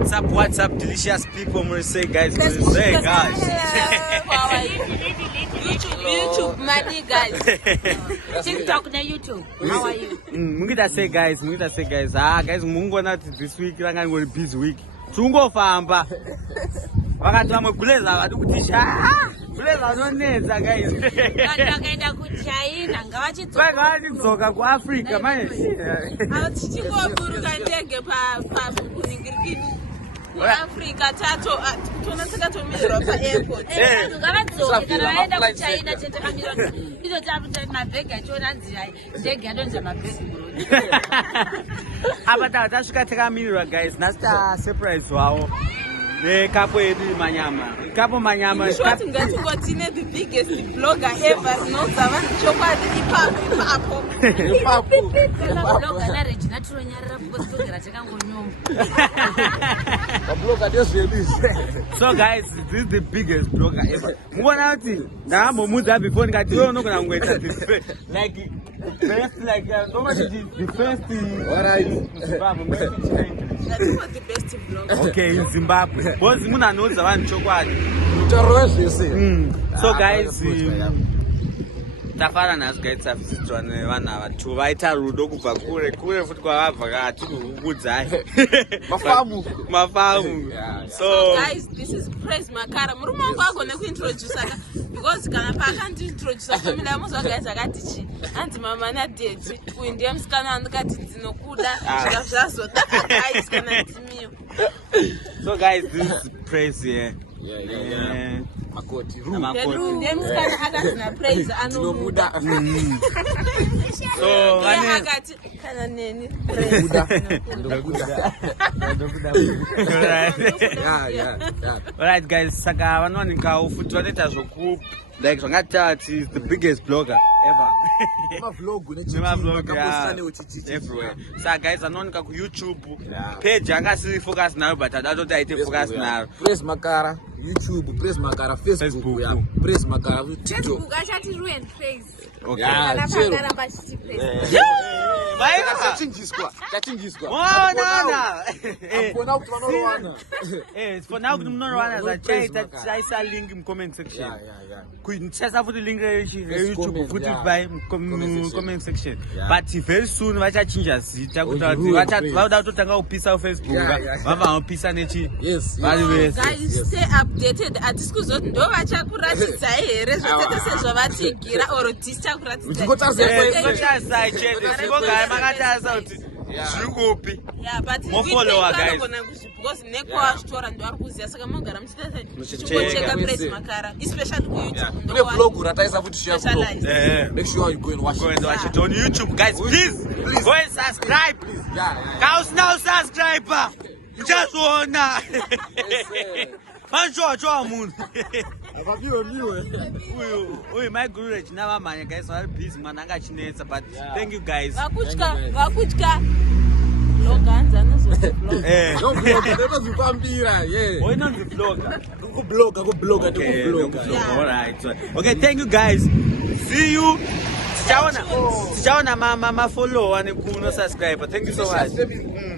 What's up, delicious people? I'm gonna say, guys. Hey, guys. How are you? YouTube, money, guys. TikTok na YouTube. How are you? Mungita say, guys. Ah, guys, mungo na this week. I'm going to busy week. Chungo famba. Wakati wa mkuleza watu kutisha. Kuleza noneza, guys. Ndakaenda kuChina ngavachidzoka kuAfrica manje. Tichikoburuka ndege pa kuningirikini. Africa tato tunataka tumirwa pa airport. Ngavadzoke kana vaenda kuChina chete kamira. Ndo tafuta mabhegi achona nzira. Ndege adonza mabhegi. Apa tasvika takamirwa, guys. Nasta surprise wao. Kapo edu manyama. Kapo manyama. You short ngatungotine the biggest blogger ever. No zava chokwadi ipapo. Blogger na Regina turonyarira kuzodzera chakangonyoma. Blogger just release. So guys, this is the biggest blogger ever. Muona uti ndambo muza before ngati wewe unokona ngweta this like first like nobody did the first what are you? That's what the best blogger. Okay, in Zimbabwe. Boss muna knows vanhu chokwadi. So guys, tafara nas guys afisidzwa nevanhu ava two vaita rudo kubva kure futi kwavabva kati kukudzai mafamu. So guys, this is Praise Makara. Murume wangu agone kuintroduce because kana pakanti introduce family yamuzwa guys akati chi anti mama na date uyu ndiye musikana andikati ndinokuda zvazvoda guys kana timiyo. So guys, this is Praise here. Yeah. Makoti room. Ndiye musikana akati na Praise anomuda. So akati kana neni Alright guys, saka vanowanika ufuti vanoita zvoku like zvangati the biggest blogger ever. Everywhere. So guys, vanowanika ku YouTube page yangasiri focus nayo but adatoti aite focus nayo. Praise Makara YouTube, Praise Makara Facebook, yeah. Praise Makara TikTok. Facebook achati ruin Praise. Okay. Kana pagara pachiti Praise. Tachingiswa. For now, chaisa link in comment section. Chaisa put the link YouTube, put it by comment section. But very soon, vacha change zita vacha totanga upisa Facebook. Vava upisa nechi. Yes. Guys, stay updated. Atisku zoti ndo vacha kuratidza here zvotete sezvo vatigira or tista kuratidza. Makatasa kuti zvikupi. Yeah, but follow guys. Because neko ashtora ndo arikuziya saka mogara muchitecheka Praise Makara especially ku YouTube. The blog rataisa futi share blog. Make sure you go and watch it on YouTube, guys. Please go and subscribe. Guys, now subscriber. Just wanna. Mancho munhu. Uyu my guru rechina vamanya guys vari busy man anga chinetsa but thank you guys. Vakutya loganza nozo blog. No blog, ndozvifambira, yeah. Why not the blogger? Kublogger. All right. Okay, thank you guys. See you. Tichaona mama follow and kuno subscribe. Thank you so much.